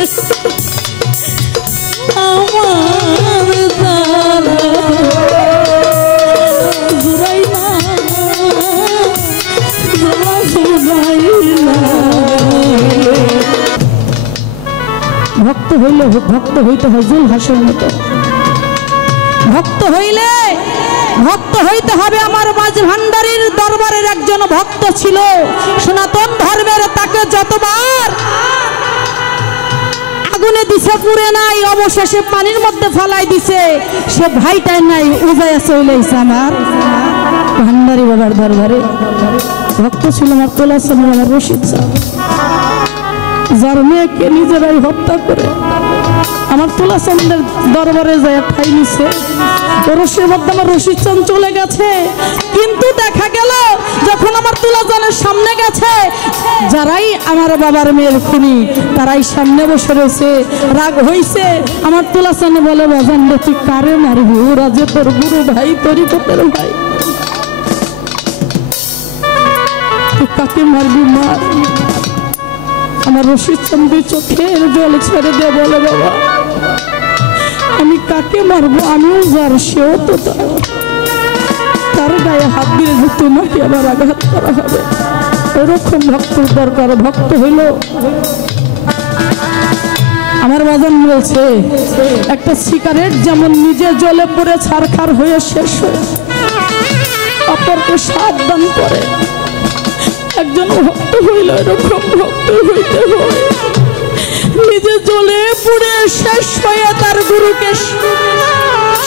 ভক্ত হইলে ভক্ত হইতে হয় জুলহাসের মতো। ভক্ত হইলে ভক্ত হইতে হবে। আমার মাঝ ভান্ডারীর দরবারের একজন ভক্ত ছিল সনাতন ধর্মের, তাকে যতবার আগুনে দিছে পুড়ে নাই, অবশেষে পানির মধ্যে ফেলাই দিছে, সে ভাইটাই নাই উজায়া চলে এসে আমার ভান্ডারী বাবার দরবারে। ভক্ত ছিল আমার তোলাচন আমার রশিদ সাহেব, যার মেয়েকে নিজেরাই হত্যা করে আমার তোলাচন্দের দরবারে যায় ঠাই নিছে। রশির মধ্যে আমার রশিদ চান চলে গেছে, কিন্তু দেখা গেল যখন আমার তোলাচনের সামনে গেছে, যারাই আমার বাবার মেয়ের খুনি তারাই সামনে বসে রয়েছে। রাগ হইছে, আমার তোলাচনে বলে বাজান রে তুই কারে মারবি, ওরা যে তোর গুরু ভাই তরিকতের ভাই, তুই কাকে মারবি মার। আমার রশিদ চন্দ্র চোখের জল ছেড়ে দিয়ে বলে বাবা আমি কাকে মারবো, আমিও যার সেও তো তার গায়ে হাত দিয়ে যে তোমাকে আবার আঘাত করা হবে, এরকম ভক্তের দরকার। ভক্ত হইল আমার বাজান বলছে একটা সিগারেট যেমন নিজে জলে পড়ে ছারখার হয়ে শেষ হয়ে অপরকে সাবধান করে, একজন ভক্ত হইল এরকম ভক্ত হইতে হয়, নিজে জ্বলে পুড়ে শেষ হয়ে তার গুরুকে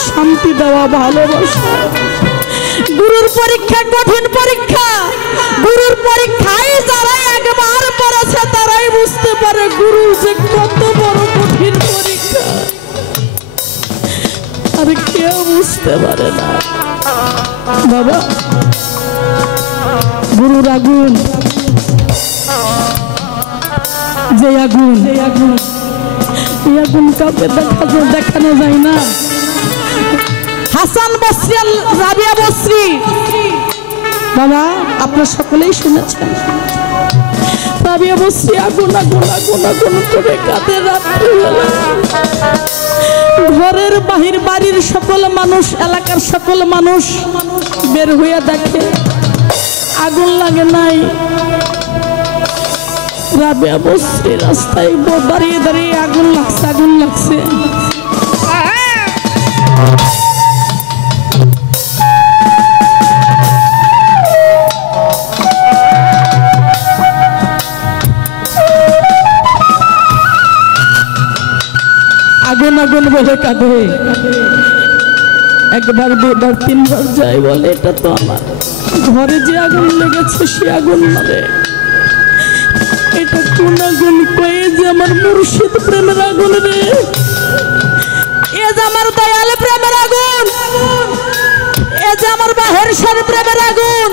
শান্তি দেওয়া, ভালোবাসা। গুরুর পরীক্ষা কঠিন পরীক্ষা, গুরুর পরীক্ষায় যারা একবার পড়েছে তারাই বুঝতে পারে গুরু যে কত বড় কঠিন পরীক্ষা, আর কেউ বুঝতে পারে না। বাবা গুরুর আগুন, যে আগুন এই আগুন কাউকে দেখানো যায় না। হাসান বসরি আর রাবিয়া বসরি বাবা আপনারা সকলেই শুনেছেন, রাবিয়া বসরি আগুন আগুন আগুন আগুন করে কাঁদে রাত্রিবেলা। ঘরের বাহির বাড়ির সকল মানুষ, এলাকার সকল মানুষ বের হইয়া দেখে আগুন লাগে নাই। রাবিয়া বসরি রাস্তায় দাঁড়িয়ে দাঁড়িয়ে আগুন লাগছে আগুন লাগছে। আগুন আগুন বলে কাঁদে, একবার দুবার তিনবার যাই বলে এটা তো আমার ঘরে যে আগুন লেগেছে সে আগুন মারে, এটা কোন আগুন কয়ে যে আমার মুর্শিদ প্রেমের আগুন রে, এ যে আমার দয়াল প্রেমের আগুন, এ যে আমার বাহের সার প্রেমের আগুন।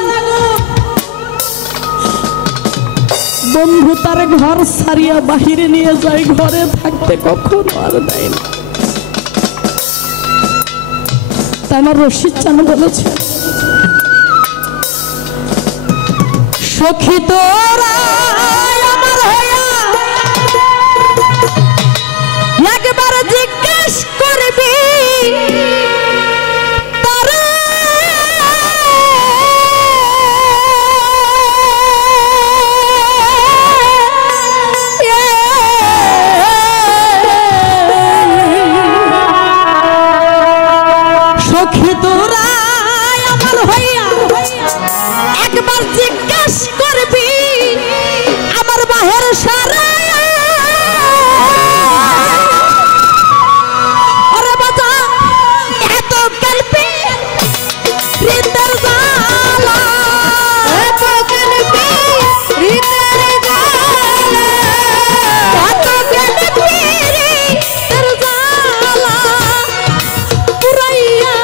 বন্ধু তার ঘর ছাড়িয়া বাহিরে নিয়ে যায়, ঘরে থাকতে কখনো আর দেয় না। তাই আমার রশিদ চান বলেছে সখী তোরা আমার হইয়া একবার জিজ্ঞেস করবি তারা সখী তোরা আমার হইয়া একবার জিজ্ঞেস করবি আমার বাহের সারা ওরে বাজা এত কল্পি হৃদয়ের জ্বালা, এত কল্পি হৃদয়ের জ্বালা, এত কল্পি হৃদয়ের জ্বালা পুরাইয়া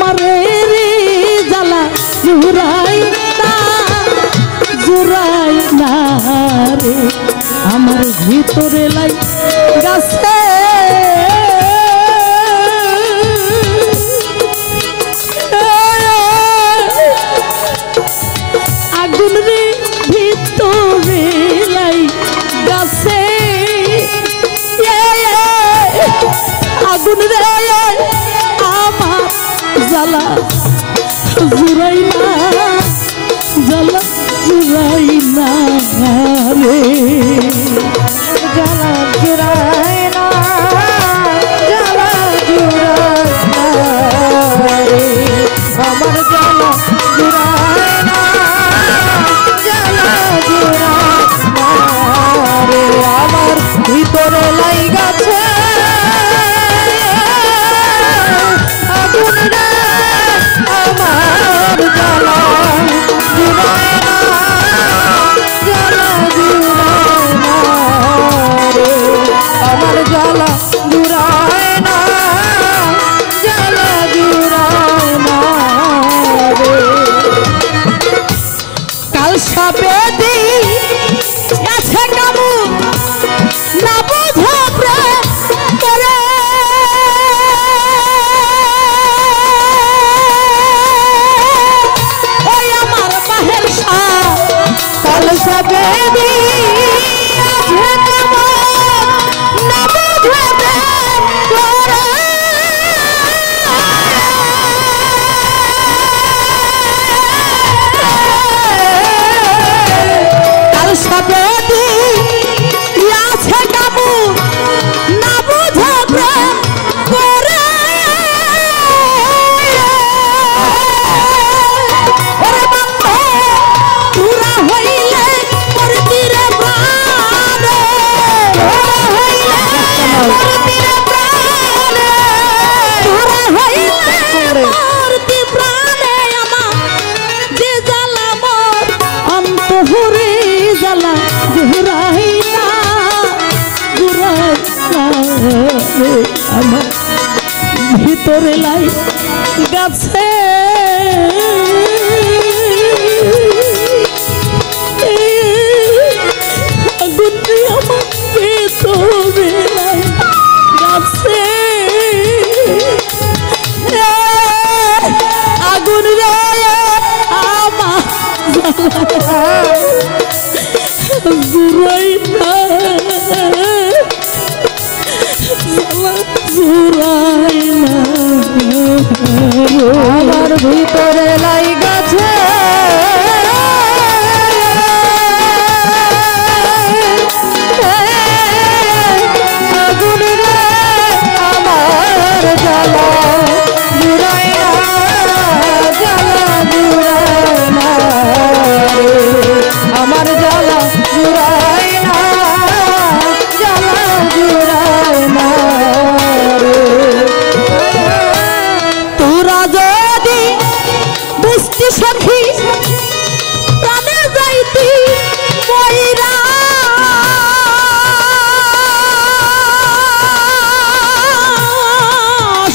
মারে রে জ্বালা জুরাই না রে আমার ভিতরে লাই গাছে আগুন রে ভিতরে লাই গাছে আগুন রে আমার জ্বালা জুড়াই না জ্বালা জুড়াই না রে জ্বালা জুড়ায় না জ্বালা জুড়ায় না রে আমার জ্বালা জুড়ায় না জ্বালা জুড়ায় না রে আমার ভিতরে লাইগাছে আগুন রে আমার জ্বালা জুড়ায় না জ্বালা জুড়ায় না রে আমার জ্বালা জুড়ায় না জ্বালা জুড়ায় না রে কাল সাপে দিই গাছে কামু না বুঝো প্রেম করে ওই আমার বাহের সাপ কাল সাপে দিই গাছে কামু না বুঝো প্রেম করে কাল সাপে দিই আছে কামু না বুঝো প্রেম করে ওরে বন্ধু তোরা হইলে করতি রে প্রাণ তোরা হইলে করতি রে প্রাণ তোরা হইলে করতি প্রাণে আমার যে জ্বালা মোর অন্তরে জ্বালা জুড়াই না জুড়াই না রে আমার ভিতরে লাই গাছে আগুন রে আমার ভিতরে লাই গাছে আগুন রে আমার জুড়াই না জুড়াই না আমার ভিতরে লাইগাছে আগুন রে আমার জ্বালা জুড়ায় না জ্বালা জুড়ায় না রে আমার জ্বালা জুড়ায় না জ্বালা জুড়ায় না রে তোরা যদি বুঝতি সখী প্রাণে যাইতি ময়রা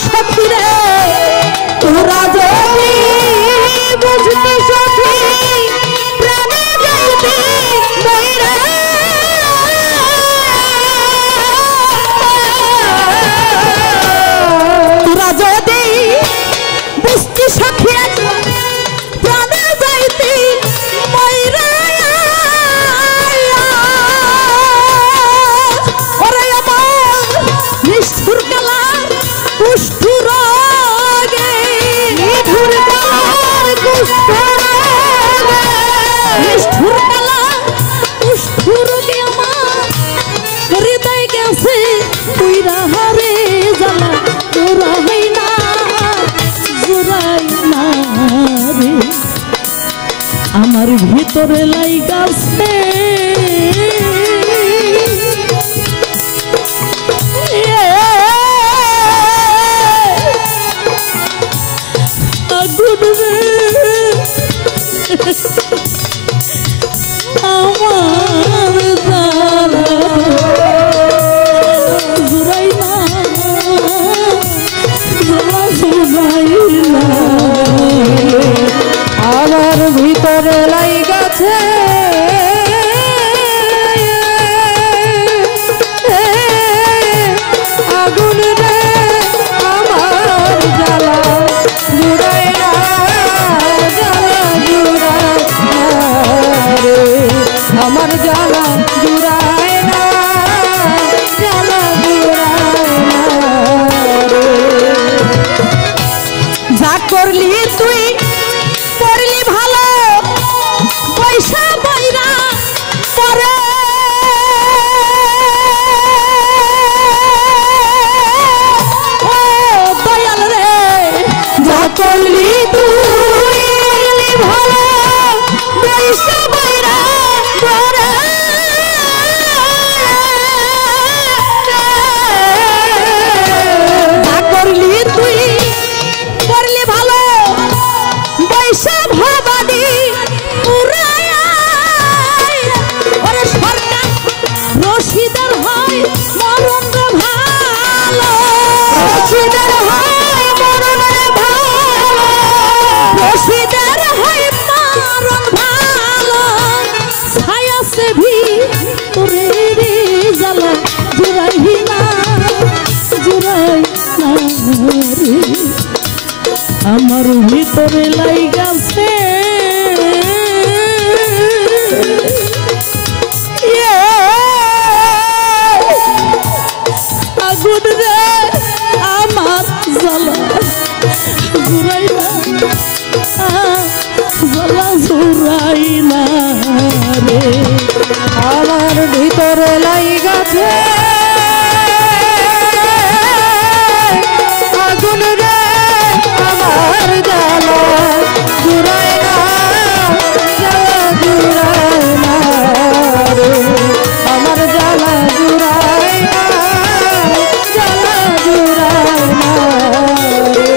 সখী রে তোরা যদি বুঝতি সখী প্রাণে যাইতি ময়রা তোরা যদি বুঝতি সখী প্রাণে যাইতি ময়রা ওরে আমার নিষ্ঠুর কালার কুষ্ঠ রোগে নিষ্ঠুর কালার কুষ্ঠ রোগে নিষ্ঠুর কালার কুষ্ঠ রোগে আমার হৃদয় গেছে পুইরা হারে জ্বালা জুড়াই না জুড়াই না রে আমার ভিতরে লাইগাছে আগুন রে আমার জ্বালা জুড়াই না জ্বালা জুড়াই না আমার ভিতরে লাইগাছে আগুন রে আমার জ্বালা জুড়ায় না জ্বালা জুড়ায় না রে আমার জ্বালা জুড়ায় না জ্বালা জুড়ায় না যা করলি তুই করলি ভালো পয়সা বইরা পরে ও দয়াল রে যা করলি তুই করলি ভালো পয়সা বইরা পরে যা করলি তুই করলি ভালো পয়সা ভাবাদি ওরে সরকার রশিদের হয় মরণ রে ভালো রশিদের হয় মরণ রে ভালো রশিদের হয় মরণ ভালো ছায়া সেভি তোরে রে জ্বালা জুড়াই না রে আমার ভিতরে লাইগাছে আগুন রে আমার জ্বালা জুড়াই না জ্বালা জুড়াই না রে আমার ভিতরে লাইগাছে আগুন রে আমার জ্বালা জুড়ায় না জ্বালা জুড়ায় না রে আমার জ্বালা জুড়ায় না জ্বালা জুড়ায় না রে